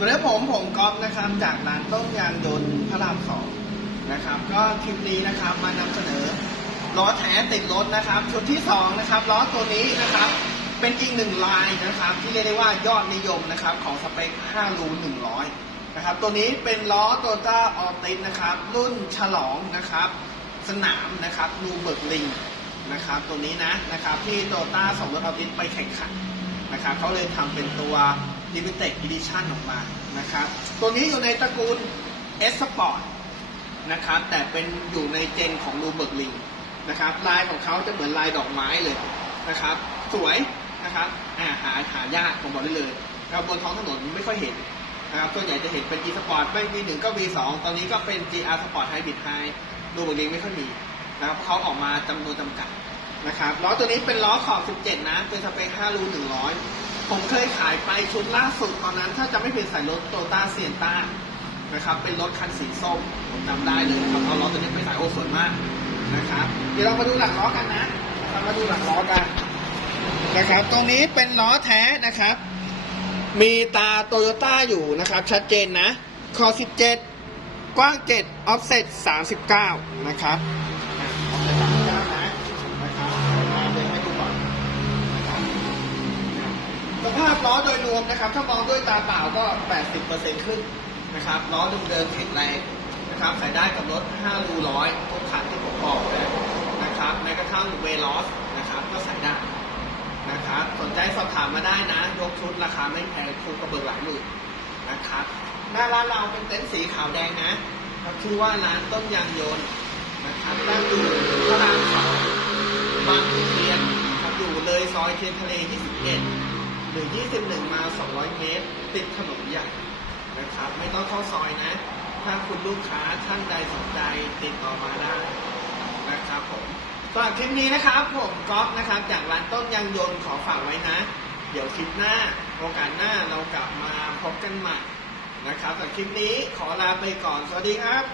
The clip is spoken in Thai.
สวัสดีครับผมผมก๊อฟนะครับจากร้านต้มยางยนต์พระรามสองนะครับ ก็คลิปนี้นะครับมานำเสนอล้อแท้ติดรถนะครับชุดที่สองนะครับล้อตัวนี้นะครับเป็นอีกหนึ่งลายนะครับ ที่เรียกได้ว่ายอดนิยมนะครับของสเปค5รู100นะครับตัวนี้เป็นล้อโตต้าออติสนะครับรุ่นฉลองนะครับสนามนะครับนูเบิร์กลิงนะครับตัวนี้นะนะครับที่โตต้าส่งรถออติสไปแข่งขันนะครับเขาเลยทำเป็นตัว Limited Edition ออกมานะครับ ตัวนี้อยู่ในตระกูล S Sport นะครับ แต่เป็นอยู่ในเจนของ r u b e r g l i n นะครับ ลายของเขาจะเหมือนลายดอกไม้เลยนะครับ สวยนะครับอ่าหาหายากผมบอกได้เลยนะครับบนท้องถนนไม่ค่อยเห็นนะครับส่วนใหญ่จะเห็นเป็น E Sport ไม่ V1 ก็ V2 ตอนนี้ก็เป็น GR Sport Hybrid High r u b e r g l i n ไม่ค่อยมีนะครับเพราะเขาออกมาจำนวนจำกัดนะครับล้อตัวนี้เป็นล้อขอบ 17 นะ เป็นสเปค 5 รู 100 ผมเคยขายไปชุดล่าสุดตอนนั้นถ้าจะไม่ผิดใส่รถโตต้าเซียนต้านะครับเป็นรถคันสีส้มผมจำได้เลยนะครับเอาล้อตัวนี้ไปใส่โอ้สวยมากนะครับเดี๋ยวเรามาดูหลังล้อกันนะเรามาดูหลังล้อกันนะครับ ตรงนี้เป็นล้อแท้นะครับ มีตาโตโยต้าอยู่นะครับ ชัดเจนนะคอ17 กว้าง 7 offset 39 นะครับ ภาพล้อโดยรวมนะครับ ถ้ามองด้วยตาเปล่าก็ 80%ขึ้นนะครับล้อเดิมๆแข็งแรงนะครับใส่ได้กับรถ 5 รูร้อยทุกคันที่ผมบอกนะนะครับแม้กระทั่งเวลอสนะครับก็ใส่ได้นะครับสนใจสอบถามมาได้นะ ยกชุดราคาไม่แพงชุดกระเบื้องหลายหมื่นนะครับหน้าร้านเราเป็นเต็นท์สีขาวแดงนะชื่อว่าร้านต้มยางโยนนะครับตั้งอยู่พระรามสองบางขุนเทียนครับอยู่เลยซอยเทียนทะเล 21 หรือ 21 มา 200 เมตร ติดถนนใหญ่นะครับ ไม่ต้องเข้าซอยนะ ถ้าคุณลูกค้าท่านใดสนใจติดต่อมาได้นะครับผมสำหรับคลิปนี้นะครับ ผมก๊อฟนะครับ จากร้านต้นยางยนต์ขอฝากไว้นะ เดี๋ยวคลิปหน้าโอกาสหน้าเรากลับมาพบกันใหม่นะครับสำหรับคลิปนี้ขอลาไปก่อน สวัสดีครับ